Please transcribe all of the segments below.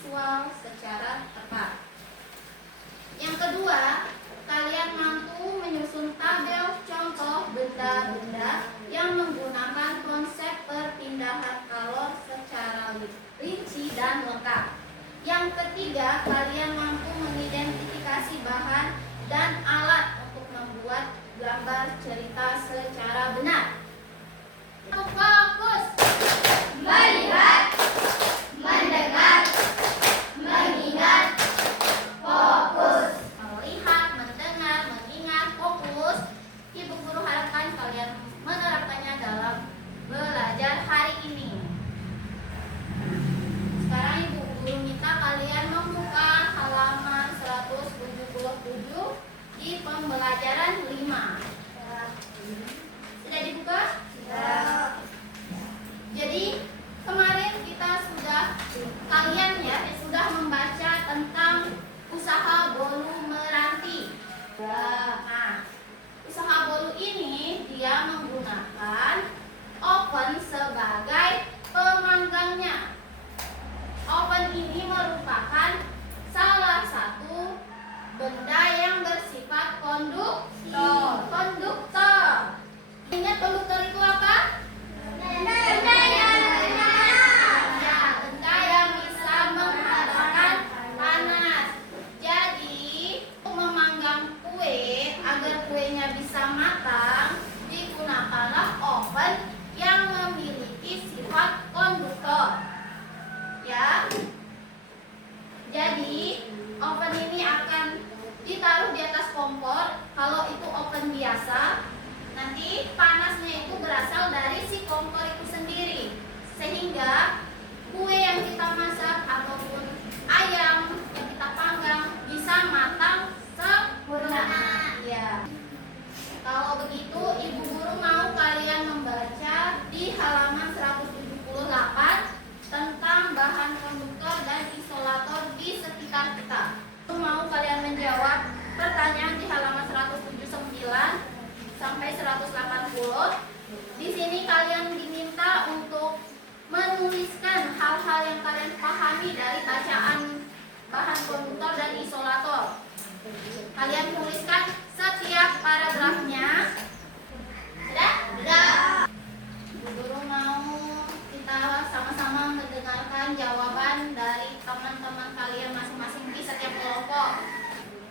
visual secara tepat. Yang kedua, kalian mampu menyusun tabel contoh benda-benda yang menggunakan konsep perpindahan kalor secara rinci dan lengkap. Yang ketiga, kalian mampu mengidentifikasi bahan dan alat untuk membuat gambar cerita secara benar. Fokus, melihat, mendengar, mengingat, fokus. Melihat, mendengar, mengingat, fokus. Ibu guru harapkan kalian menerapkannya dalam belajar hari ini. Sekarang ibu guru minta kalian membuka halaman 177 di pembelajaran 5. Sudah dibuka? Jadi kemarin kita kalian sudah membaca tentang usaha bolu meranti. Nah, usaha bolu ini dia menggunakan oven sebagai pemanggangnya. Oven ini merupakan salah satu benda yang bersifat konduktor. Ingat konduktor itu apa? Benda yang bisa menghantarkan panas. Jadi, untuk memanggang kue agar kuenya bisa matang, digunakanlah oven yang memiliki sifat konduktor. Ya. Jadi, oven ini akan ditaruh di atas kompor. Kalau itu oven biasa, nanti panasnya itu berasal dari si kompor itu sendiri, sehingga kue yang kita masak ataupun ayam yang kita panggang bisa matang sempurna. Ya. Kalau begitu, ibu guru mau kalian membaca di halaman 178 tentang bahan konduktor dan isolator di sekitar kita. Mau kalian menjawab pertanyaan di halaman 179 sampai 180. Di sini kalian diminta untuk menuliskan hal-hal yang kalian pahami dari bacaan bahan konduktor dan isolator. Kalian tuliskan setiap paragrafnya. Sudah? Guru mau kita sama-sama mendengarkan jawaban dari teman-teman kalian masing-masing di setiap kelompok.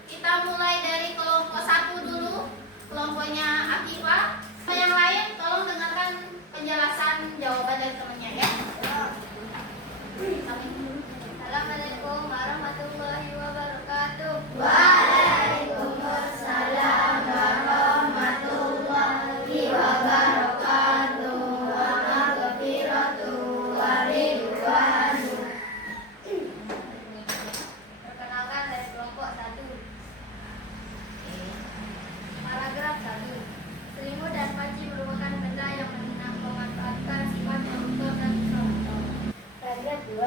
Kita mulai dari kelompok 1 dulu. Kelompoknya Akifa. Yang lain tolong dengarkan penjelasan jawaban dari temannya ya. Assalamualaikum warahmatullahi wabarakatuh. Waalaikumsalam warahmatullahi wabarakatuh. Wa maghfiratuhu wa ridwanuh. Perkenalkan dari kelompok 1. Paragraf 1. Selimut dan panci merupakan benda yang memanfaatkan sifat konduktor dan isolator. Paragraf 2.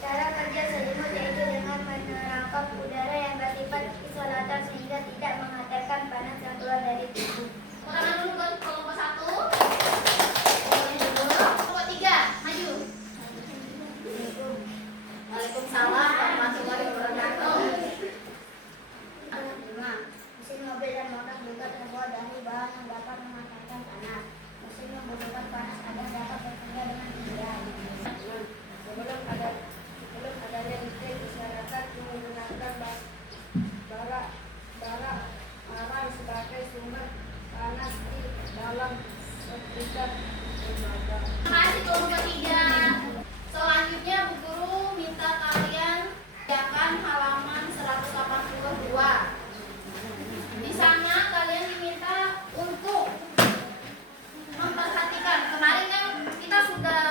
Cara kerja selimut yaitu dengan menerangkap udara yang bersifat isolator sehingga tidak menghantarkan panas yang keluar dari tubuh. Pertama dulu buat kelompok 1. Kelompok 3, maju. Waalaikumsalam warahmatullahi wabarakatuh. Mesin mobil dan motor juga terbuat dari bahan yang dapat memanfaatkan panas. Mesin yang membutuhkan panas agar dapat bekerja dengan ideal. Sebelum adanya listrik, masyarakat menggunakan bara sebagai sumber panas di dalam sekitar lembaga. Terima kasih kelompok 3. Selanjutnya Bu Guru minta kalian bacakan halaman 182. Di sana kalian diminta untuk memperhatikan. Kemarin kan kita sudah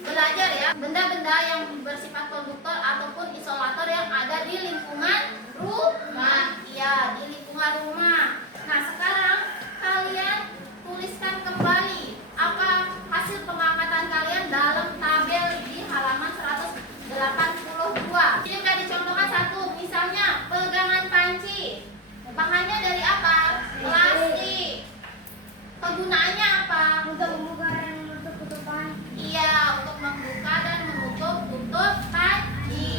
belajar ya benda-benda yang bersifat konduktor ataupun isolator yang ada di lingkungan rumah. Ya, di lingkungan rumah. Nah, sekarang kalian tuliskan kembali apa hasil pengamatan kalian dalam tabel di halaman 182. Ini sudah dicontohkan satu, misalnya pegangan panci. Bahannya dari apa? Plastik. Kegunaannya apa? Untuk membuka dan menutup tutup panci. Iya, untuk membuka dan menutup tutup panci.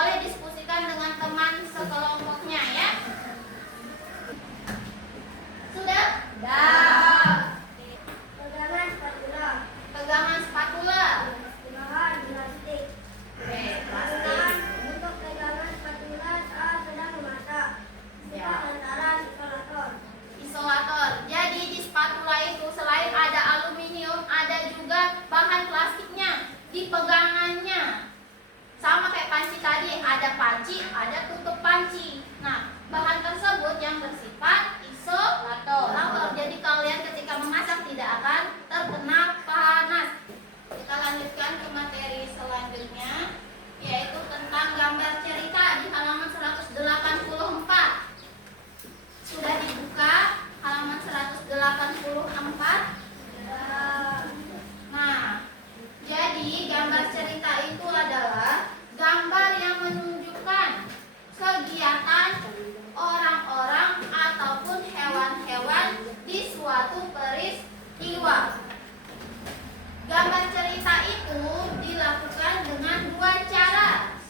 boleh diskusikan dengan teman sekelompoknya ya. Sudah? Dah. Pegangan spatula. Pegangan spatula. Bahan plastik. Oke, plastik. Penggunaan untuk pegangan spatula saat sedang memasak. Ya. Sifat antara isolator. Isolator. Jadi di spatula itu selain ada aluminium, ada juga bahan plastiknya di pegangannya. Sama kayak panci tadi, ada panci, ada tutup panci. Nah, bahan tersebut yang bersifat isolator. Jadi kalian ketika memasak tidak akan terkena panas. Kita lanjutkan ke materi selanjutnya, yaitu tentang gambar cerita di halaman 184. Sudah dibuka halaman 184. Nah, jadi gambar cerita itu adalah gambar yang menunjukkan kegiatan orang-orang ataupun hewan-hewan di suatu peristiwa. Gambar cerita itu dilakukan dengan dua cara.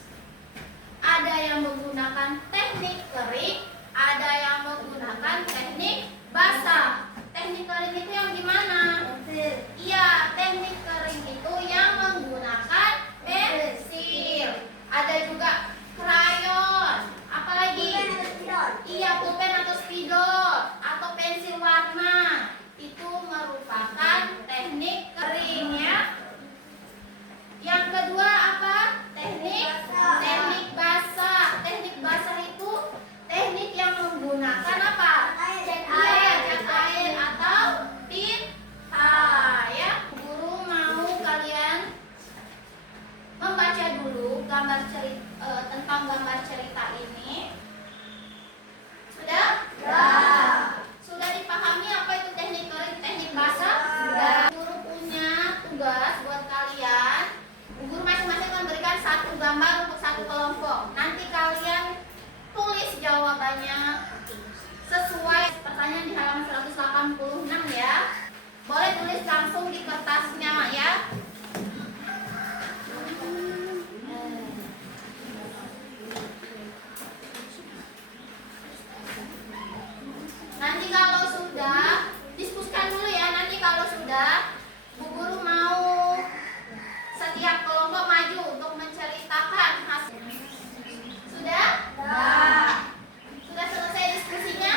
Ada yang menggunakan teknik kering, ada yang menggunakan teknik basah. Teknik kering itu yang gimana? Iya, teknik kering itu yang menggunakan pensil. Ada juga krayon. Apalagi? Iya, pulpen atau spidol atau pensil warna. Itu merupakan teknik kering ya. Yang kedua apa? Teknik basah. Teknik basah itu teknik yang menggunakan apa? Cat air atau tinta ya. Guru mau kalian membaca dulu gambar cerita tentang gambar cerita ini. Sudah? Sudah dipahami apa itu teknik kering, teknik basah? Guru punya tugas buat kalian. Guru masing-masing memberikan satu gambar untuk satu kelompok. Nanti kalian tulis jawabannya sesuai pertanyaan di halaman 186 ya. Boleh tulis langsung di kertasnya ya. Nanti kalau sudah diskusikan dulu ya. Nanti kalau sudah Bu Guru mau setiap kelompok maju untuk menceritakan hasil. Sudah? Sudah selesai diskusinya?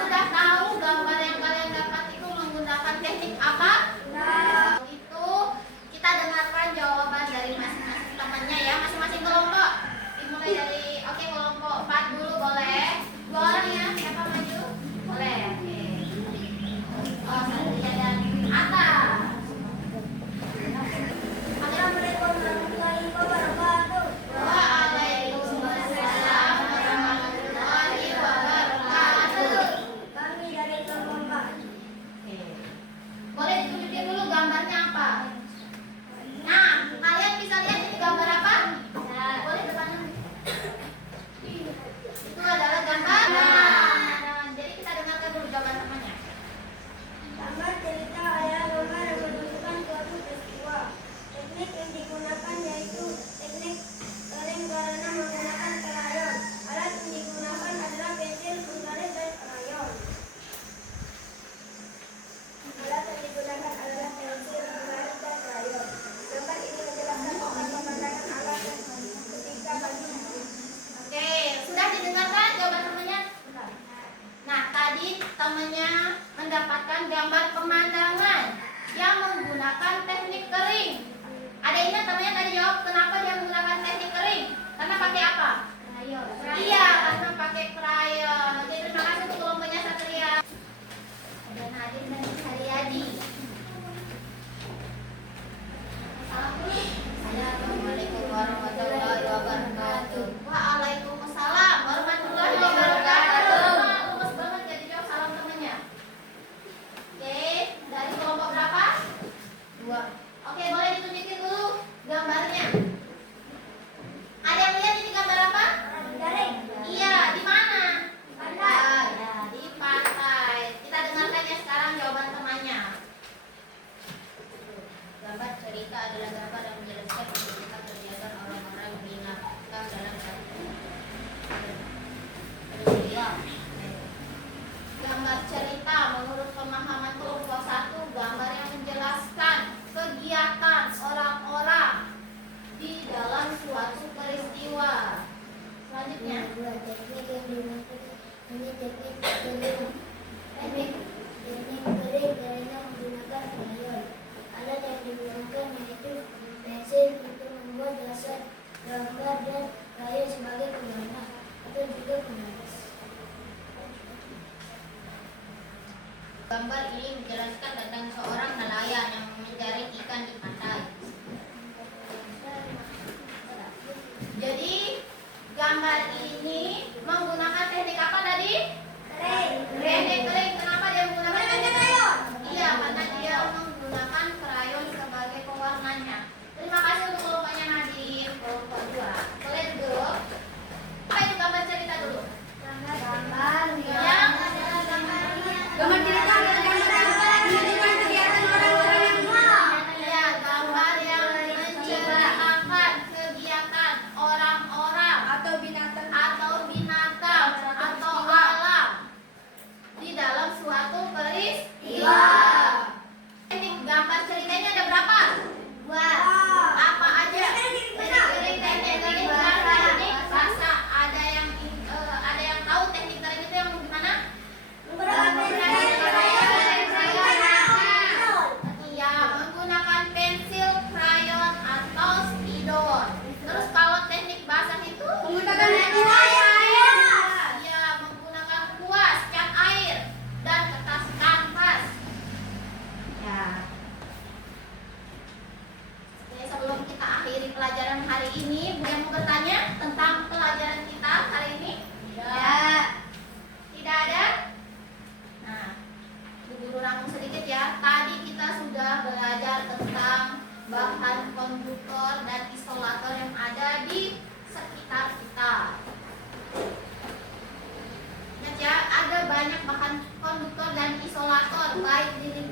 Sudah tahu gambar yang kalian dapat itu menggunakan teknik apa? Itu kita dengarkan jawaban dari masing-masing temannya ya, masing-masing kelompok. Dimulai dari kelompok 4 dulu boleh. 2 orang ya, siapa maju? Boleh. Oh, Satria dan Atta. Assalamualaikum warahmatullahi wabarakatuh. Waalaikumsalam warahmatullahi wabarakatuh. Kami dari kelompok 4. Boleh ditunjukin dulu gambarnya apa? Nah, kalian bisa lihat ini gambar apa? Boleh depannya. Itu adalah gambar. Jadi kita dengarkan dulu jawaban temannya. Gambar cerita adalah gambar yang menunjukkan suatu peristiwa. Teknik yang digunakan yaitu teknik kering karena menggunakan krayon. Alat yang digunakan adalah pensil, penggaris, dan krayon. Alat yang digunakan adalah pensil, penggaris, dan krayon. Gambar ini menjelaskan tentang pemandangan alat ketika pagi. Oke, sudah didengarkan jawaban temannya? Nah, tadi temannya mendapatkan gambar pemandangan yang menggunakan teknik kering. Ada ingat temannya tadi jawab kenapa dia menggunakan teknik kering? Karena pakai apa? Krayon. Iya, karena pakai krayon. Oke, terima kasih untuk kelompoknya Satria. Ada Nadir dan Haryadi. Assalamualaikum warahmatullahi wabarakatuh. Waalaikumsalam warahmatullahi wabarakatuh. Lumus banget jadi jawab salam temannya. Oke, dari kelompok berapa? 2. Oke, boleh ditunjukin dulu gambarnya. Ada yang lihat ini gambar apa? Garing. Iya, di mana? Pada Gambar ini menjelaskan tentang seorang nelayan yang mencari ikan di pantai. Jadi gambar ini menggunakan teknik apa tadi? Teknik kering. Kenapa dia menggunakan teknik krayon? Iya, karena dia menggunakan krayon sebagai pewarnanya. Terima kasih untuk kelompoknya Nadim, kelompok 2. Boleh dulu. Apa itu gambar cerita dulu? Gambar Yang gambar cerita adalah gambar menunjukkan kegiatan orang-orang yang ya, gambar yang menceritakan kegiatan orang-orang atau binatang atau alam di dalam suatu peristiwa. Teknik gambar ceritanya ada berapa? Apa aja? Teknik kering bahasa, teknik bahasa. Ada yang tahu teknik kering itu yang gimana? Iya, menggunakan pensil, krayon atau spidol. Terus kalau teknik basah itu menggunakan iya, menggunakan kuas, cat air, dan kertas kanvas. Ya. Oke, sebelum kita akhiri pelajaran hari ini, ada yang mau bertanya tentang pelajaran kita hari ini? Tidak ada? Nah, Bu Guru rangkum sedikit ya. Tadi kita sudah belajar tentang bahan konduktor dan isolator yang ada di sekitar kita. Ingat ya, ada banyak bahan konduktor dan isolator baik di lingkungan